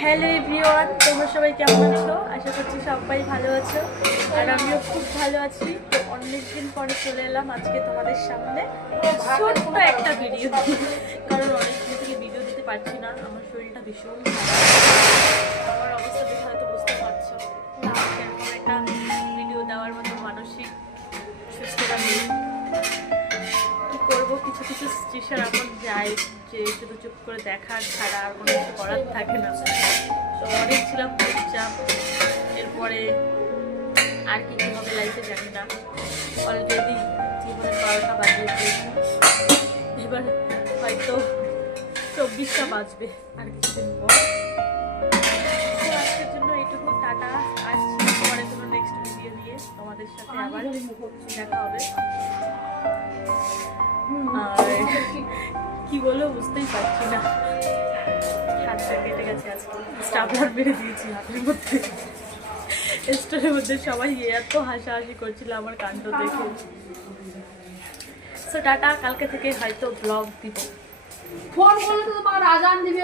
Hello everyone, তোমরা সবাই কেমন আছো? আশা করছি সবাই ভালো আছো আর আমিও খুব ভালো আছি। তো অনেকদিন পরে চলে এলাম আজকে তোমাদের সামনে ছোট্ট একটা ভিডিও, কারণ অনেকদিন থেকে ভিডিও দিতে পারছি না। আমার শরীরটা ভীষণ খারাপ, আমার অবস্থা দেখে হয়তো বুঝতে পারছো সেরকম একটা ভিডিও দেওয়ার মতো মানসিক সুস্থতা নেই। কি করবো, কিছু কিছু সিচুয়েশন এমন যায় যে শুধু চুপ করে দেখার ছাড়া আর কোনো কিছু করার থাকে না। তো অনেক ছিলাম চুপচাপ, এরপরে আর কি কী হবে লাইফে জানি না। অলরেডি জীবনের 12টা বাজিয়ে দিয়েছি, এবার হয়তো 24টা বাজবে আর কিছুদিন পর। তো আজকের জন্য এইটুকু, টাটা। আসছি পরে কোনো নেক্সট ভিডিও নিয়ে তোমাদের সাথে আবার দেখা হবে। আর কি বলবো বুঝতেই পারছি না, হাতটা কেটে গেছে আজকে, স্টাবলার মেরে দিয়েছি হাতের মধ্যে। স্টোরের মধ্যে সবাই এত হাসাহাসি করছিল আমার কাণ্ড দেখে। সো টাটা, কালকে থেকে হয়তো ব্লগ দিব। ফোন করলে তো তোমার আজান দিবে।